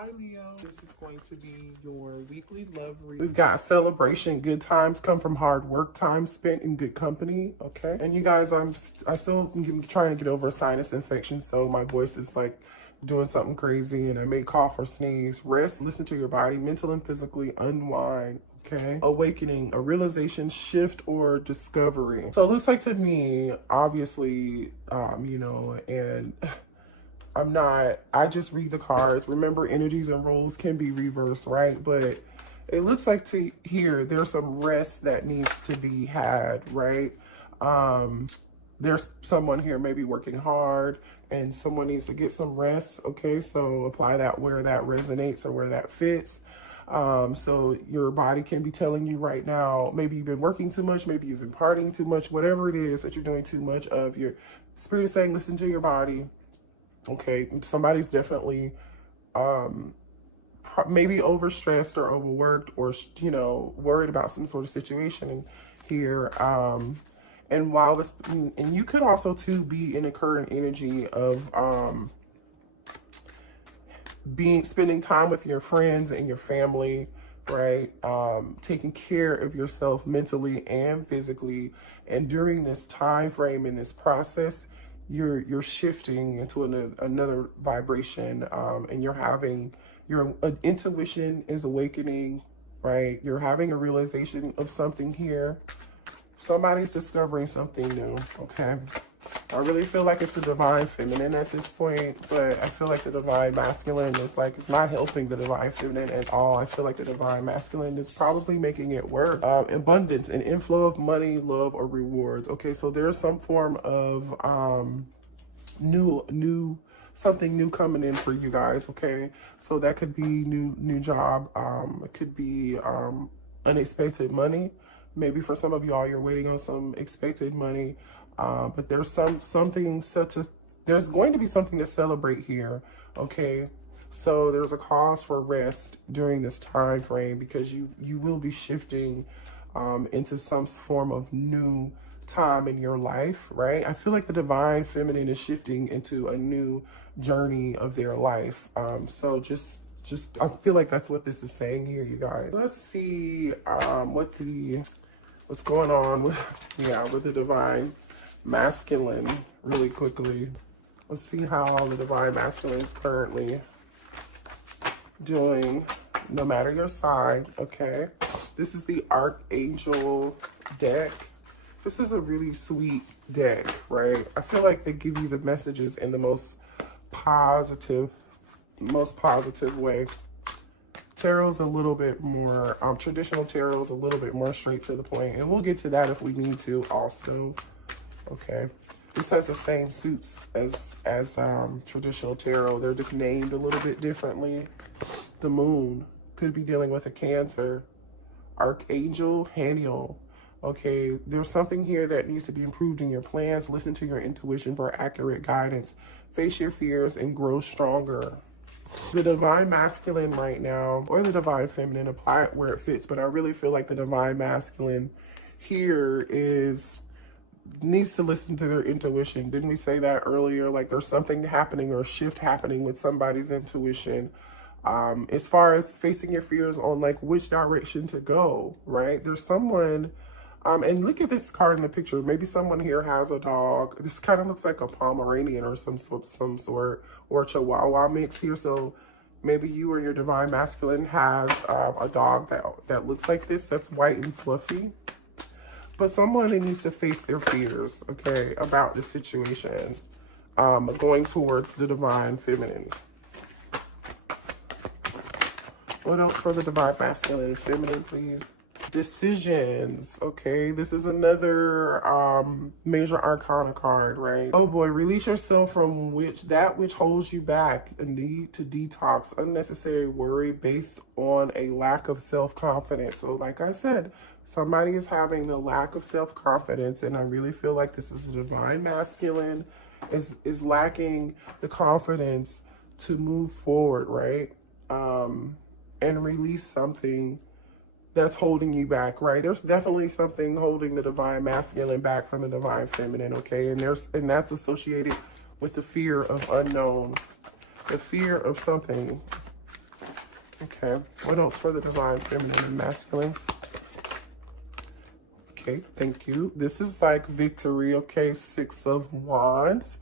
Hi Leo, this is going to be your weekly love read. We've got celebration, good times come from hard work, time spent in good company, okay? And you guys, I still am trying to get over a sinus infection, so my voice is like doing something crazy and I may cough or sneeze. Rest, listen to your body, mental and physically unwind, okay? Awakening, a realization, shift, or discovery. So it looks like to me, obviously, and I just read the cards. Remember, energies and roles can be reversed, right? But it looks like to here, there's some rest that needs to be had, right? There's someone here maybe working hard and someone needs to get some rest, okay? So apply that where that resonates or where that fits. So your body can be telling you right now, maybe you've been working too much, maybe you've been partying too much, whatever it is that you're doing too much of, your spirit is saying, listen to your body. Okay, somebody's definitely maybe overstressed or overworked or, worried about some sort of situation here. And while this, and you could also too be in a current energy of spending time with your friends and your family, right? Taking care of yourself mentally and physically. And during this time frame in this process, you're shifting into another vibration, and your intuition is awakening, right? You're having a realization of something here. Somebody's discovering something new, okay? I really feel like it's the divine feminine at this point, but I feel like the divine masculine is it's not helping the divine feminine at all. I feel like the divine masculine is probably making it work. Abundance, an inflow of money, love, or rewards. Okay, so there's some form of something new coming in for you guys, okay? So that could be new job. It could be unexpected money. Maybe for some of y'all, you're waiting on some expected money. But there's there's going to be something to celebrate here, okay? So there's a cause for rest during this time frame because you will be shifting into some form of new time in your life, right? I feel like the divine feminine is shifting into a new journey of their life. So just I feel like that's what this is saying here, you guys. Let's see what's going on with the divine masculine really quickly. Let's see how the divine masculine is currently doing, no matter your sign, okay? This is the Archangel deck. This is a really sweet deck, right? I feel like they give you the messages in the most positive way. Tarot's a little bit more, traditional tarot's a little bit more straight to the point, and we'll get to that if we need to also. Okay, this has the same suits as traditional tarot. They're just named a little bit differently. The moon could be dealing with a Cancer. Archangel Haniel. Okay, there's something here that needs to be improved in your plans. Listen to your intuition for accurate guidance. Face your fears and grow stronger. The divine masculine right now, or the divine feminine, apply it where it fits. But I really feel like the divine masculine here needs to listen to their intuition. Didn't we say that earlier? Like there's something happening or a shift happening with somebody's intuition. As far as facing your fears on which direction to go, right? There's someone, and look at this card in the picture. Maybe someone here has a dog. This kind of looks like a Pomeranian or some sort, or a Chihuahua mix here. So maybe you or your divine masculine has a dog that looks like this, that's white and fluffy. But someone needs to face their fears, okay, about the situation, going towards the divine feminine. What else for the divine masculine and feminine, please? Decisions, okay? This is another major arcana card, right? Oh boy, release yourself from that which holds you back. A need to detox unnecessary worry based on a lack of self-confidence. So like I said, somebody is having the lack of self-confidence, and I really feel like this is the divine masculine is lacking the confidence to move forward, right? And release something that's holding you back, right? There's definitely something holding the divine masculine back from the divine feminine, okay? And that's associated with the fear of unknown, the fear of something Okay, what else for the divine feminine and masculine? Okay, thank you. This is like victory, okay? 6 of Wands.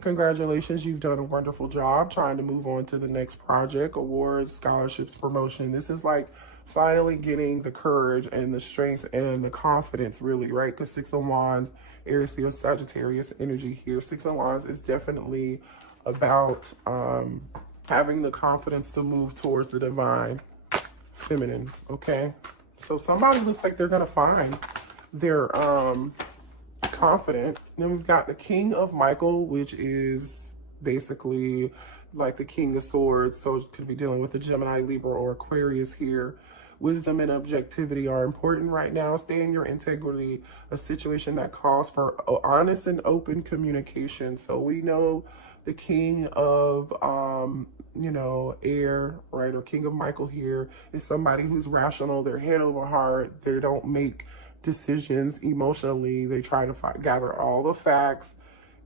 Congratulations, you've done a wonderful job trying to move on to the next project, awards, scholarships, promotion. This is like finally getting the courage and the strength and the confidence, really, right? Because 6 of Wands, Aries, Leo, Sagittarius energy here. 6 of Wands is definitely about having the confidence to move towards the divine feminine, okay? So somebody looks like they're going to find their confident. Then we've got the King of Michael, which is basically like the King of Swords. So it could be dealing with the Gemini, Libra, or Aquarius here. Wisdom and objectivity are important right now. Stay in your integrity, a situation that calls for honest and open communication. So we know the King of, you know, air, right, or King of Michael here is somebody who's rational. They're head over heart. They don't make decisions emotionally. They try to gather all the facts.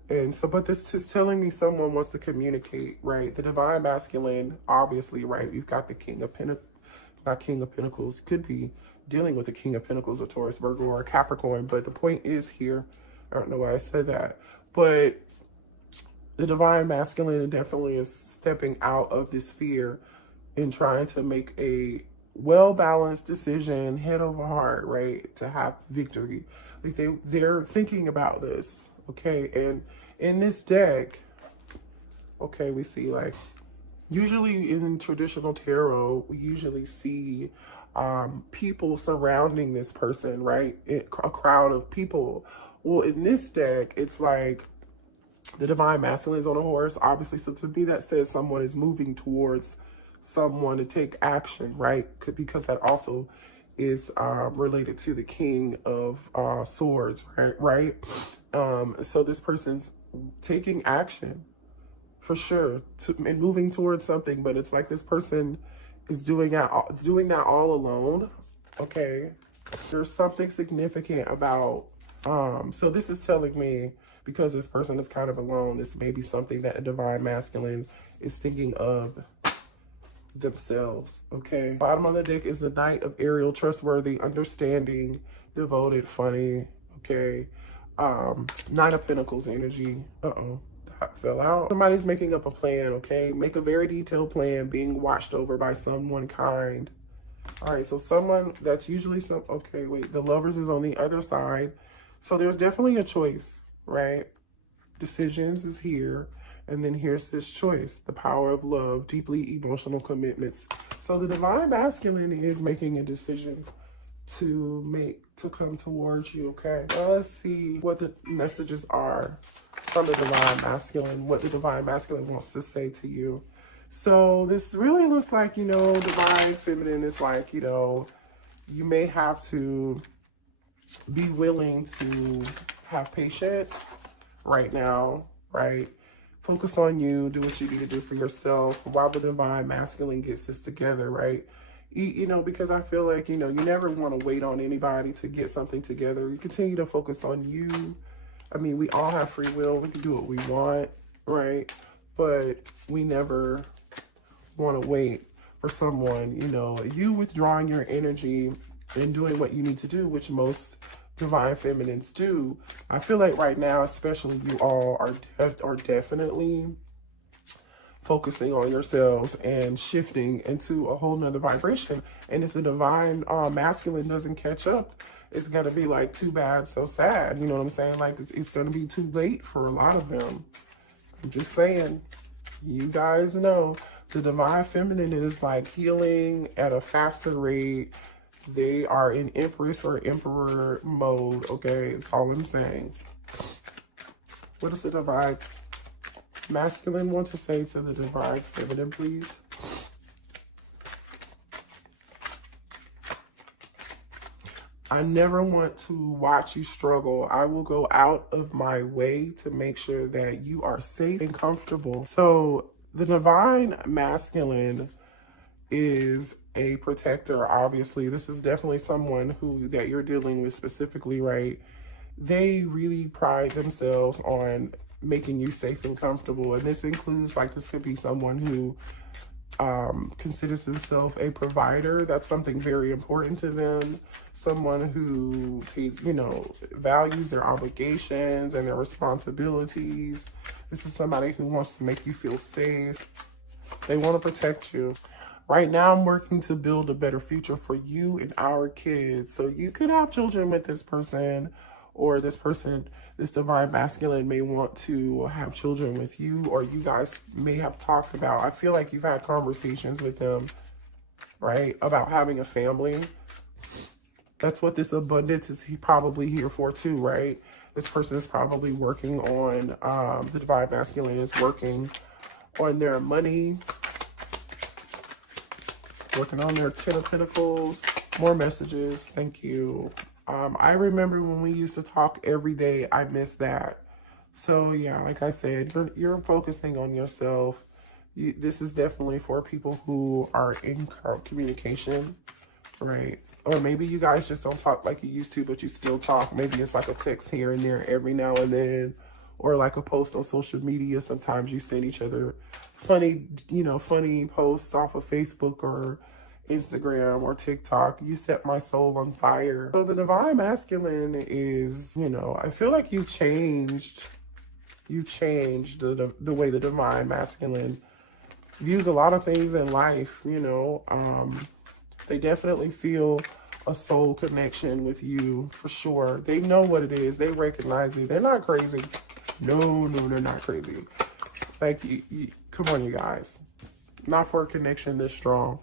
And so, but this is telling me someone wants to communicate, right? The divine masculine, obviously, right? We've got the King of Pentacles, not King of Pentacles, could be dealing with the King of Pentacles, a Taurus, Virgo, or a Capricorn. But the point is here, I don't know why I said that, but the divine masculine definitely is stepping out of this fear and trying to make a well-balanced decision, head over heart, right, to have victory. Like they're thinking about this, okay? And in this deck, okay, we see like, usually in traditional tarot, we usually see people surrounding this person, right? A crowd of people. Well, in this deck, it's like the divine masculine is on a horse, obviously. So to me, that says someone is moving towards someone to take action, right? Because that also is related to the King of Swords, right? So this person's taking action for sure and moving towards something, but it's like this person is doing that all alone, okay? There's something significant about, so this is telling me, because this person is kind of alone, this may be something that a divine masculine is thinking of themselves, okay? Bottom of the deck is the Knight of Ariel, trustworthy, understanding, devoted, funny, okay? Nine of Pentacles energy. Uh-oh, that fell out. Somebody's making up a plan, okay? Make a very detailed plan, being watched over by someone kind. All right, so someone that's usually okay, wait, the Lovers is on the other side. So there's definitely a choice, right? Decisions is here. And then here's this choice, the power of love, deeply emotional commitments. So the divine masculine is making a decision to come towards you, okay? Now let's see what the messages are from the divine masculine, what the divine masculine wants to say to you. So this really looks like, you know, divine feminine is like, you know, you may have to be willing to have patience right now, right? Focus on you, do what you need to do for yourself while the divine masculine gets this together, right? You know, because I feel like, you know, you never want to wait on anybody to get something together. You continue to focus on you. I mean, we all have free will. We can do what we want, right? But we never want to wait for someone, you know, you withdrawing your energy and doing what you need to do, which most divine feminines do. I feel like right now, especially, you all are definitely focusing on yourselves and shifting into a whole nother vibration. And if the divine masculine doesn't catch up, it's gonna be like too bad, so sad. You know what I'm saying? Like it's gonna be too late for a lot of them. I'm just saying, you guys know the divine feminine is like healing at a faster rate. They are in Empress or Emperor mode, okay? That's all I'm saying. What does the divine masculine want to say to the divine feminine, please? I never want to watch you struggle. I will go out of my way to make sure that you are safe and comfortable. So the divine masculine is a protector, obviously. This is definitely someone that you're dealing with specifically, right? They really pride themselves on making you safe and comfortable. And this includes, like, this could be someone who considers himself a provider. That's something very important to them. Someone who takes, you know, values their obligations and their responsibilities. This is somebody who wants to make you feel safe. They want to protect you. Right now, I'm working to build a better future for you and our kids. So you could have children with this person, or this person, this divine masculine, may want to have children with you, or you guys may have talked about, I feel like you've had conversations with them, right, about having a family. That's what this abundance is probably here for too, right? This person is probably working on, the divine masculine is working on their money, working on their 10 of Pentacles. More messages. Thank you. I remember when we used to talk every day. I miss that. So yeah, like I said, you're focusing on yourself. This is definitely for people who are in communication, right? Or maybe you guys just don't talk like you used to, but you still talk. Maybe it's like a text here and there every now and then, or like a post on social media. Sometimes you send each other funny, you know, funny posts off of Facebook or Instagram or TikTok. You set my soul on fire. So the divine masculine is, you know, I feel like you changed the way the divine masculine views a lot of things in life, you know. They definitely feel a soul connection with you, for sure. They know what it is. They recognize it. They're not crazy. No, they're not crazy. Like, come on, you guys. Not for a connection this strong.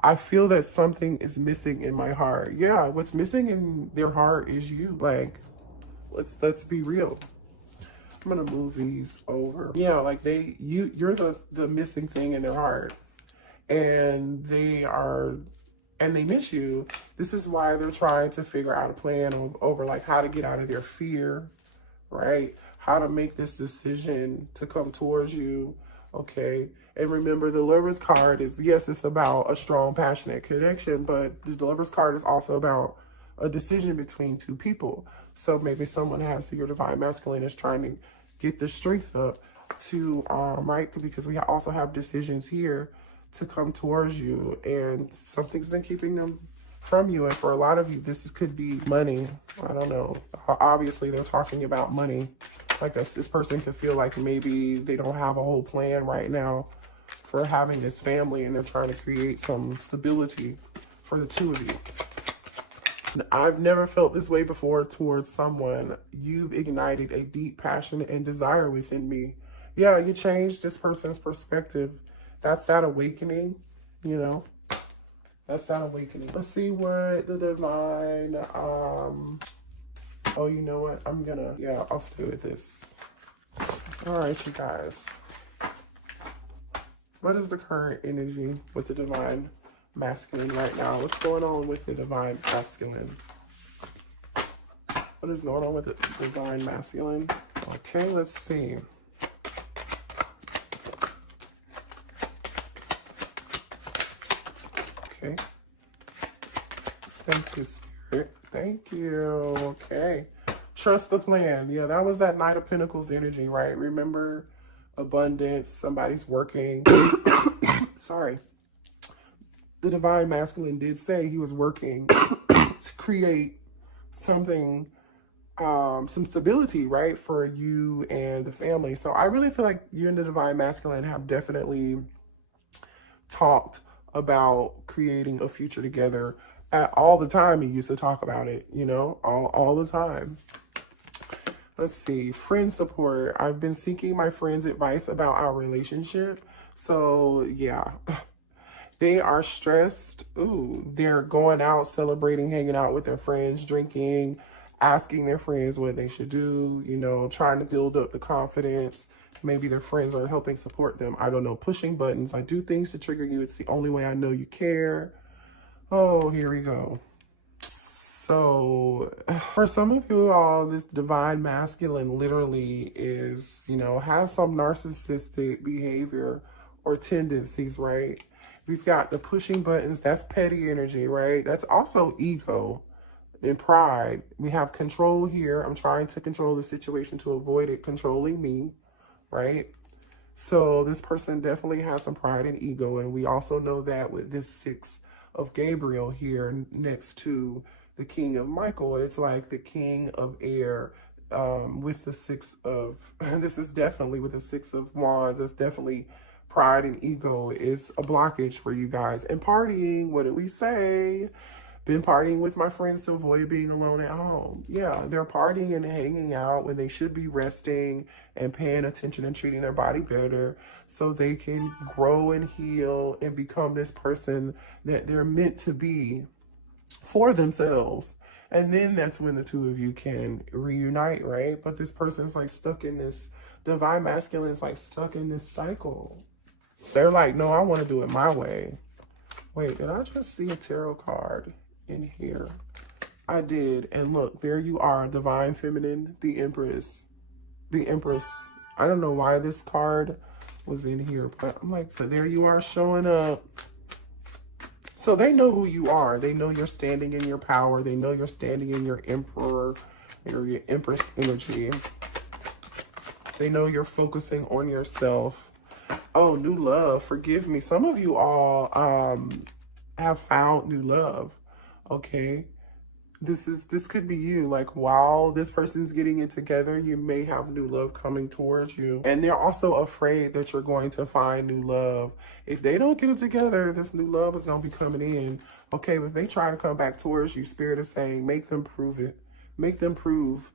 I feel that something is missing in my heart. Yeah, what's missing in their heart is you. Like, let's be real. I'm gonna move these over. Yeah, like you're the missing thing in their heart. And they miss you. This is why they're trying to figure out a plan over like how to get out of their fear, right? How to make this decision to come towards you, okay? And remember, the Lover's card is, yes, it's about a strong, passionate connection, but the Lover's card is also about a decision between two people. So maybe someone has, your divine masculine is trying to get the strength up to, right? Because we also have decisions here to come towards you, and something's been keeping them from you. And for a lot of you, this could be money. I don't know. Obviously, they're talking about money. Like this person could feel like maybe they don't have a whole plan right now for having this family, and they're trying to create some stability for the two of you. And I've never felt this way before towards someone. You've ignited a deep passion and desire within me. Yeah, you changed this person's perspective. That's that awakening, you know. That's that awakening. Let's see what the divine, oh, you know what? I'll stay with this. All right, you guys. What is the current energy with the divine masculine right now? What's going on with the divine masculine? What is going on with the divine masculine? Okay, let's see. Okay. Thank you, Spirit. Thank you. Okay. Trust the plan. Yeah, that was that Knight of Pentacles energy, right? Remember, abundance, somebody's working. Sorry. The divine masculine did say he was working to create something, some stability, right, for you and the family. So I really feel like you and the divine masculine have definitely talked about creating a future together. All the time he used to talk about it, you know, all the time. Let's see, friend support. I've been seeking my friend's advice about our relationship. So yeah, they are stressed. Ooh, they're going out, celebrating, hanging out with their friends, drinking, asking their friends what they should do, you know, trying to build up the confidence. Maybe their friends are helping support them. I don't know, pushing buttons. I do things to trigger you. It's the only way I know you care. Oh, here we go. So for some of you all, this divine masculine literally is, you know, has some narcissistic behavior or tendencies, right? We've got the pushing buttons. That's petty energy, right? That's also ego and pride. We have control here. I'm trying to control the situation to avoid it controlling me, right? So this person definitely has some pride and ego. And we also know that with this 6 of Gabriel here next to the King of Michael, it's like the King of Air with the 6 of, this is definitely with the 6 of Wands, it's definitely pride and ego is a blockage for you guys. And partying, what did we say? Been partying with my friends to avoid being alone at home. Yeah, they're partying and hanging out when they should be resting and paying attention and treating their body better so they can grow and heal and become this person that they're meant to be for themselves. And then that's when the two of you can reunite, right? But this person's like stuck in this, divine masculine is like stuck in this cycle. They're like, no, I want to do it my way. Wait, did I just see a tarot card in here? I did. And look, there you are, divine feminine, the Empress. The Empress. I don't know why this card was in here, but I'm like, but there you are showing up. So they know who you are. They know you're standing in your power. They know you're standing in your Emperor or your Empress energy. They know you're focusing on yourself. Oh, new love. Forgive me. Some of you all have found new love. Okay. This could be you. Like, while this person's getting it together, you may have new love coming towards you. And they're also afraid that you're going to find new love. If they don't get it together, this new love is going to be coming in. Okay, but if they try to come back towards you, Spirit is saying, make them prove it. Make them prove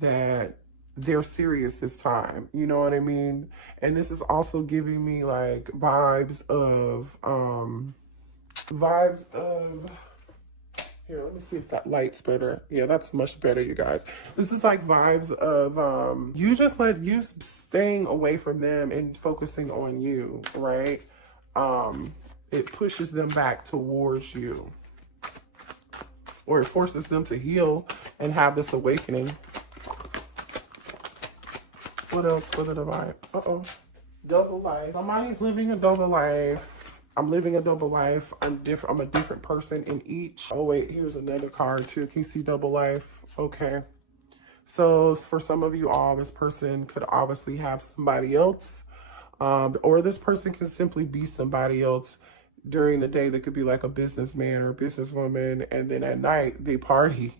that they're serious this time. You know what I mean? And this is also giving me like vibes of, here, let me see if that light's better. Yeah, that's much better, you guys. This is like vibes of you just let you staying away from them and focusing on you, right? It pushes them back towards you. Or it forces them to heal and have this awakening. What else for the divine? Uh-oh. Double life. Somebody's living a double life. I'm living a double life. I'm a different person in each. Oh, wait, here's another card too. Can you see double life? Okay. So for some of you all, this person could obviously have somebody else. Or this person can simply be somebody else during the day. That could be like a businessman or a businesswoman. And then at night, they party,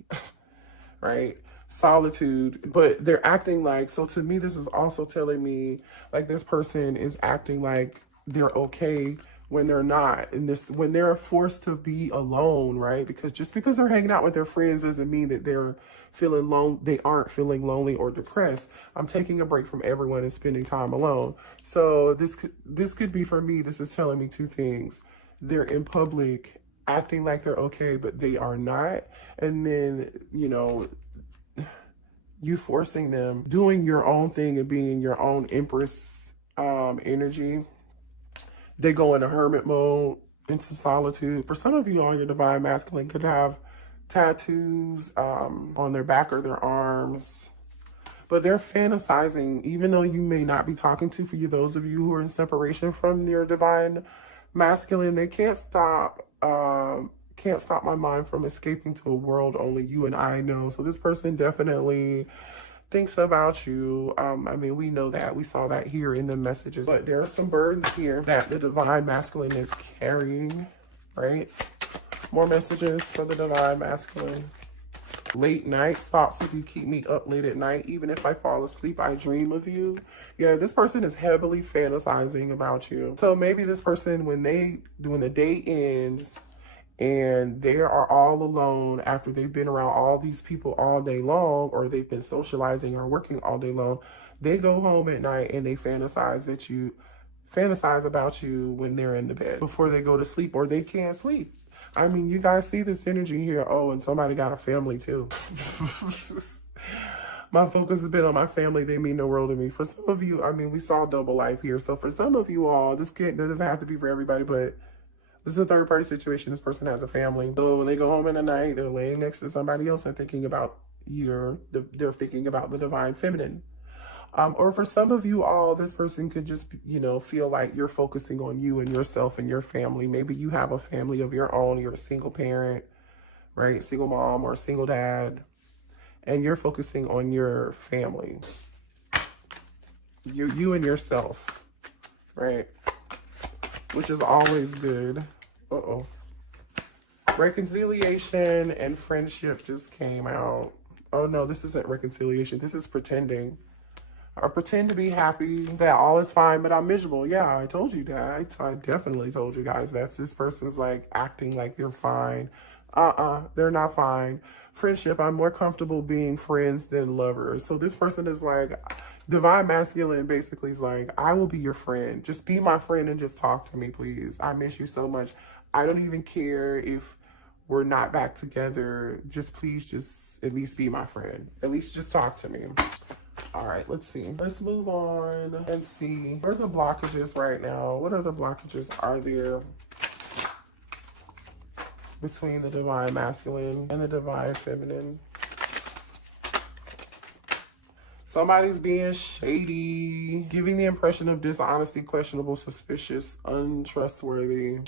right? Solitude, but they're acting like, so to me, this is also telling me like this person is acting like they're okay when they're not, and this when they're forced to be alone, right? Because just because they're hanging out with their friends doesn't mean that they're feeling lonely. They aren't feeling lonely or depressed. I'm taking a break from everyone and spending time alone. So this could be for me. This is telling me two things. They're in public acting like they're okay, but they are not. And then, you know, you forcing them doing your own thing and being your own Empress energy. They go into hermit mode, into solitude. For some of you all, your divine masculine could have tattoos on their back or their arms. But they're fantasizing, even though you may not be talking to, for you, those of you who are in separation from your divine masculine, they can't stop my mind from escaping to a world only you and I know. So this person definitely thinks about you. I mean, we know that. We saw that here in the messages. But there are some burdens here that the divine masculine is carrying, right? More messages for the divine masculine. Late night thoughts. If you keep me up late at night, even if I fall asleep, I dream of you. Yeah, this person is heavily fantasizing about you. So maybe this person, when the day ends and they are all alone after they've been around all these people all day long, or they've been socializing or working all day long, they go home at night and they fantasize about you when they're in the bed before they go to sleep, or they can't sleep. I mean, you guys see this energy here. Oh, and somebody got a family too. My focus has been on my family. They mean the world to me. For some of you, I mean, we saw double life here. So for some of you all, this doesn't have to be for everybody, but this is a third party situation. This person has a family. So when they go home in the night, they're laying next to somebody else and thinking about they're thinking about the divine feminine. Or for some of you all, this person could just, you know, feel like you're focusing on you and yourself and your family. Maybe you have a family of your own. You're a single parent, right? Single mom or a single dad. And you're focusing on your family. You and yourself. right? Which is always good. Uh-oh. Reconciliation and friendship just came out. Oh no, this isn't reconciliation. This is pretending. I pretend to be happy that all is fine, but I'm miserable. Yeah, I told you that. I definitely told you guys that this person's like acting like they're fine. They're not fine. Friendship, I'm more comfortable being friends than lovers. So this person is like, divine masculine basically is like, I will be your friend. Just be my friend and just talk to me, please. I miss you so much. I don't even care if we're not back together. Just please just at least be my friend. At least just talk to me. All right, let's see. Let's move on and see. Where are the blockages right now? What other blockages are there between the divine masculine and the divine feminine? Somebody's being shady, giving the impression of dishonesty, questionable, suspicious, untrustworthy.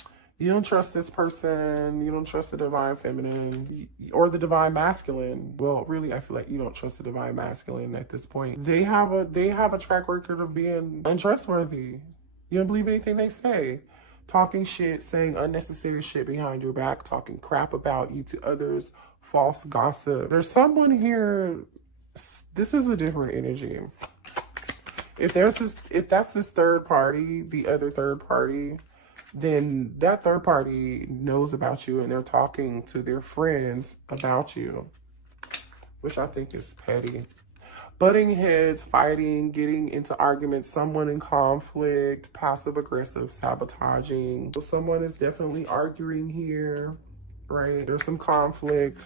You don't trust this person. You don't trust the divine feminine or the divine masculine. Well, really, I feel like you don't trust the divine masculine at this point. They have a track record of being untrustworthy. You don't believe anything they say. Talking shit, saying unnecessary shit behind your back, talking crap about you to others, false gossip. There's someone here. This is a different energy. If that's this third party, the other third party, then that third party knows about you and they're talking to their friends about you, which I think is petty. Butting heads, fighting, getting into arguments, someone in conflict, passive-aggressive, sabotaging. So someone is definitely arguing here, right? There's some conflict.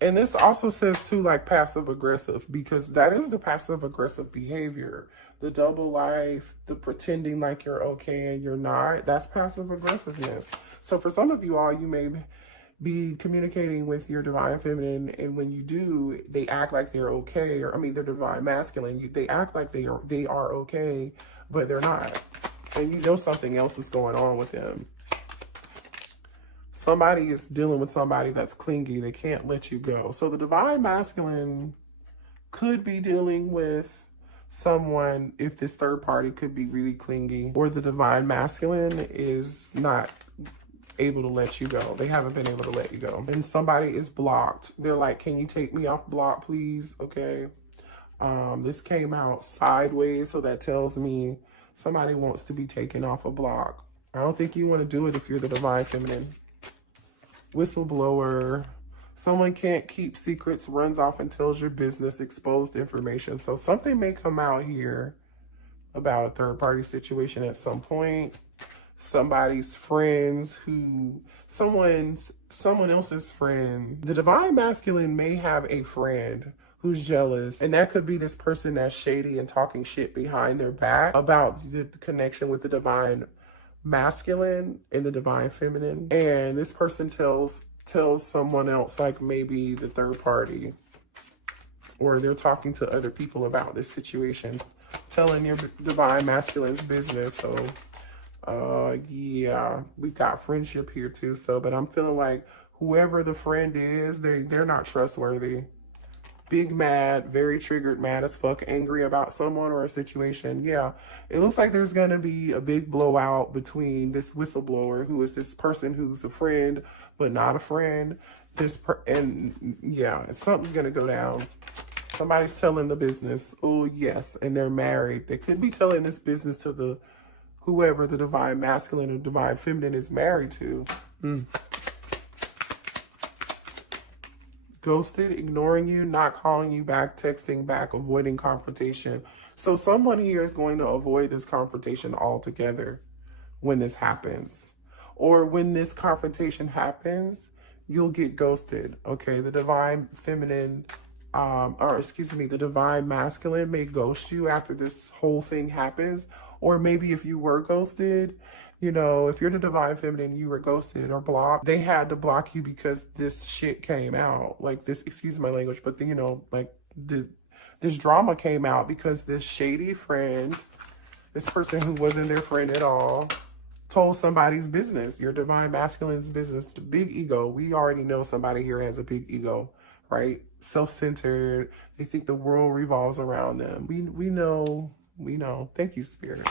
And this also says too, like passive aggressive, because that is the passive aggressive behavior. The double life, the pretending like you're okay and you're not, that's passive aggressiveness. So for some of you all, you may be communicating with your divine feminine, and when you do, they act like they're okay, or I mean, they're divine masculine. They act like they are okay, but they're not. And you know something else is going on with them. Somebody is dealing with somebody that's clingy. They can't let you go. So the divine masculine could be dealing with someone, if this third party could be really clingy, or the divine masculine is not able to let you go. They haven't been able to let you go. And somebody is blocked. They're like, can you take me off block, please? Okay. This came out sideways, so that tells me somebody wants to be taken off a block. I don't think you want to do it if you're the divine feminine. Whistleblower. Someone can't keep secrets, runs off and tells your business, exposed information. So something may come out here about a third party situation at some point. Somebody's friends someone else's friend. The divine masculine may have a friend who's jealous, and that could be this person that's shady and talking shit behind their back about the connection with the divine masculine and the divine feminine. And this person tells someone else, like maybe the third party, or they're talking to other people about this situation, telling your divine masculine's business. So yeah, we've got friendship here too. So, but I'm feeling like whoever the friend is, they're not trustworthy. Big mad, very triggered, mad as fuck, angry about someone or a situation. Yeah, it looks like there's gonna be a big blowout between this whistleblower, who is this person who's a friend but not a friend. And yeah, something's gonna go down. Somebody's telling the business. Oh yes, and they're married. They could be telling this business to whoever the divine masculine or divine feminine is married to. Ghosted, ignoring you, not calling you back, texting back, avoiding confrontation. So someone here is going to avoid this confrontation altogether when this happens. Or when this confrontation happens, you'll get ghosted. Okay, the divine feminine, the divine masculine may ghost you after this whole thing happens. Or maybe if you were ghosted, you know, if you're the divine feminine, you were ghosted or blocked, they had to block you because this shit came out. Like this, excuse my language, but you know, like this drama came out because this shady friend, this person who wasn't their friend at all, told somebody's business, your divine masculine's business, the big ego. We already know somebody here has a big ego, right? Self-centered. They think the world revolves around them. We know. Thank you, Spirit.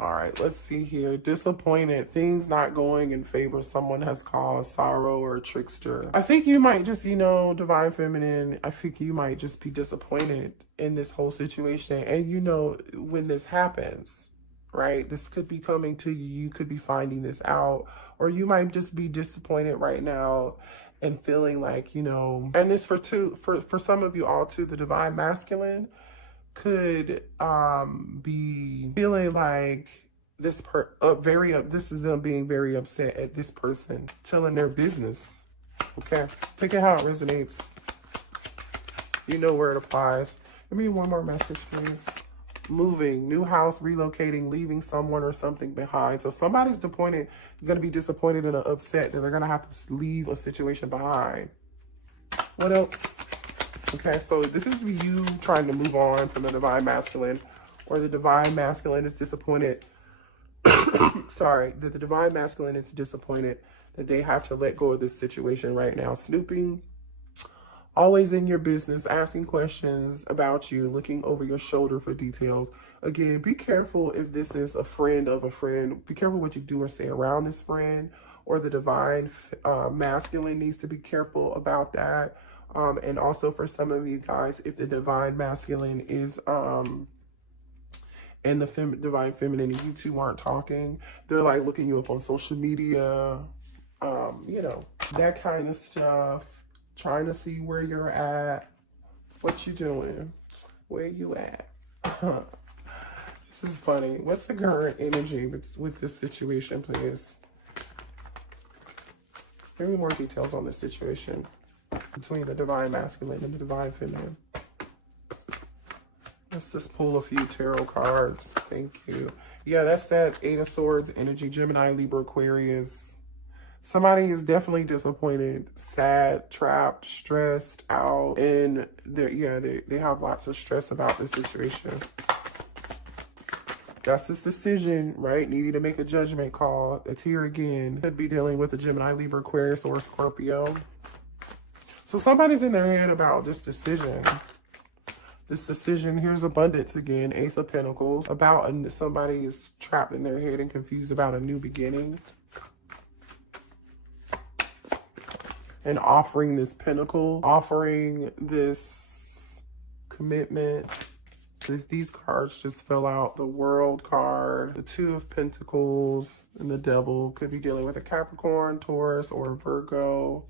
All right, let's see here. Disappointed. Things not going in favor. Someone has caused sorrow or a trickster. I think you might just, Divine Feminine, I think you might just be disappointed in this whole situation. And when this happens, right? This could be coming to you. You could be finding this out. Or you might just be disappointed right now and feeling like, and this for some of you all too, the Divine Masculine could be feeling like this is them being very upset at this person telling their business. Okay, take it how it resonates. You know where it applies. Give me one more message, please. Moving, new house, relocating, leaving someone or something behind. So somebody's going to be disappointed and upset that they're going to have to leave a situation behind. What else? Okay, so this is you trying to move on from the Divine Masculine, or the Divine Masculine is disappointed. Sorry, that the Divine Masculine is disappointed that they have to let go of this situation right now. Snooping, always in your business, asking questions about you, looking over your shoulder for details. Again, be careful if this is a friend of a friend. Be careful what you do or say around this friend, or the Divine Masculine needs to be careful about that. And also for some of you guys, if the Divine Masculine is, and the Divine Feminine, and you two aren't talking, they're like looking you up on social media, that kind of stuff, trying to see where you're at, what you doing, where you at. This is funny. What's the current energy with this situation, please? Give me more details on this situation between the Divine Masculine and the Divine Feminine. Let's just pull a few tarot cards. Thank you. Yeah, that's that Eight of Swords energy, Gemini, Libra, Aquarius. Somebody is definitely disappointed, sad, trapped, stressed out, and they have lots of stress about this situation. That's this decision, right? Needing to make a judgment call. It's here again. Could be dealing with a Gemini, Libra, Aquarius, or Scorpio. So somebody's in their head about this decision. This decision, here's abundance again, Ace of Pentacles. Somebody is trapped in their head and confused about a new beginning. And offering this pentacle, offering this commitment. These cards just fell out. The World card, the Two of Pentacles, and the Devil. Could be dealing with a Capricorn, Taurus, or Virgo,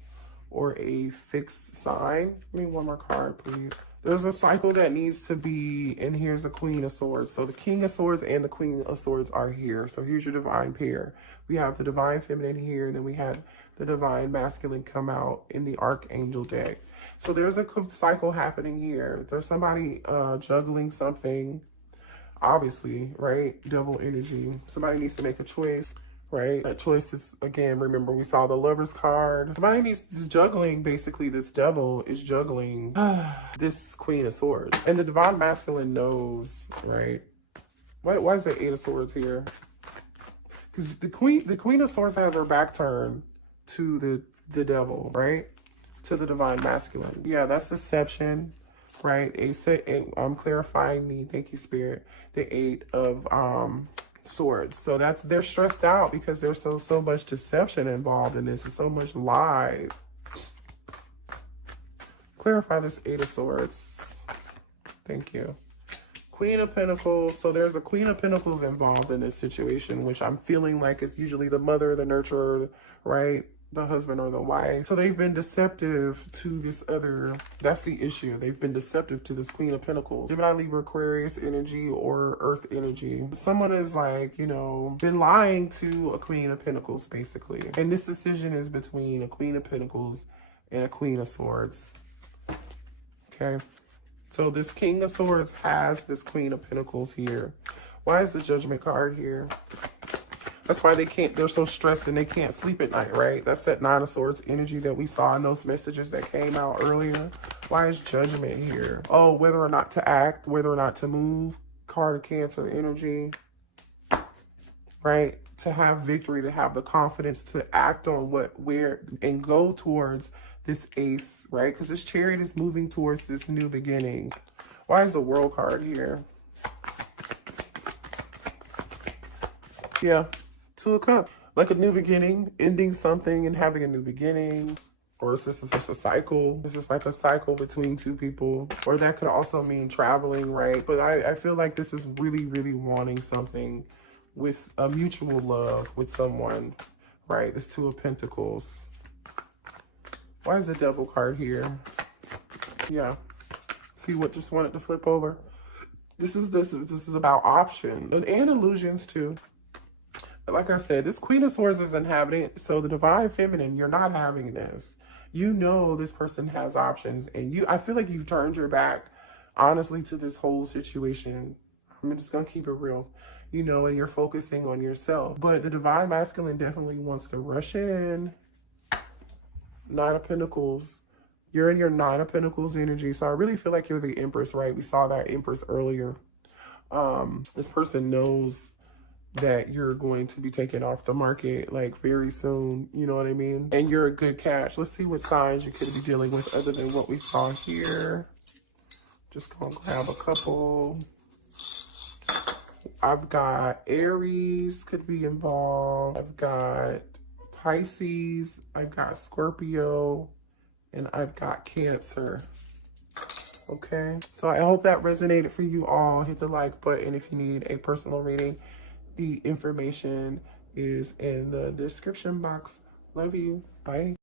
or a fixed sign. Give me one more card, please. There's a cycle that needs to be, and here's the Queen of Swords. So the King of Swords and the Queen of Swords are here. So here's your divine pair. We have the Divine Feminine here, and then we had the Divine Masculine come out in the Archangel deck. So there's a cycle happening here. There's somebody juggling something, obviously, right? Devil energy. Somebody needs to make a choice, right? That choice is, again, remember, we saw the Lover's card. Somebody is juggling, basically, this devil is juggling this Queen of Swords. And the Divine Masculine knows, right? Why is the Eight of Swords here? Because the Queen of Swords has her back turned to the devil, right? To the Divine Masculine. Yeah, that's deception, right? I'm clarifying thank you, Spirit, the Eight of Swords. So they're stressed out because there's so much deception involved in this. There's so much lies. Clarify this Eight of Swords. Thank you. Queen of Pentacles. So there's a Queen of Pentacles involved in this situation, which I'm feeling like it's usually the mother, the nurturer, right? The husband or the wife. So they've been deceptive to this other, that's the issue. They've been deceptive to this Queen of Pentacles. Gemini, Libra, Aquarius energy, or Earth energy. Someone is like, been lying to a Queen of Pentacles, basically. And this decision is between a Queen of Pentacles and a Queen of Swords. Okay. So this King of Swords has this Queen of Pentacles here. Why is the Judgment card here? That's why they're so stressed and they can't sleep at night, right? That's that Nine of Swords energy that we saw in those messages that came out earlier. Why is Judgment here? Oh, whether or not to act, whether or not to move. Card of Cancer energy, right? To have victory, to have the confidence to act on and go towards this ace, right? Because this Chariot is moving towards this new beginning. Why is the World card here? Yeah, Two of Cups. Like a new beginning, ending something and having a new beginning. Or is this just a cycle? This is like a cycle between two people. Or that could also mean traveling, right? But I feel like this is really, really wanting something with a mutual love with someone, right? This Two of Pentacles. Why is the Devil card here? Yeah. See what just wanted to flip over? This is about options and illusions too. Like I said, this Queen of Swords is inhabitant. So the Divine Feminine, you're not having this. You know this person has options. And I feel like you've turned your back, honestly, to this whole situation. I'm just going to keep it real. You know, and you're focusing on yourself. But the Divine Masculine definitely wants to rush in. Nine of Pentacles. You're in your Nine of Pentacles energy. So I really feel like you're the Empress, right? We saw that Empress earlier. This person knows that you're going to be taken off the market like very soon, you know what I mean? And you're a good catch. Let's see what signs you could be dealing with other than what we saw here. Just gonna grab a couple. I've got Aries could be involved. I've got Pisces. I've got Scorpio. And I've got Cancer. Okay, so I hope that resonated for you all. Hit the like button if you need a personal reading. The information is in the description box. Love you. Bye.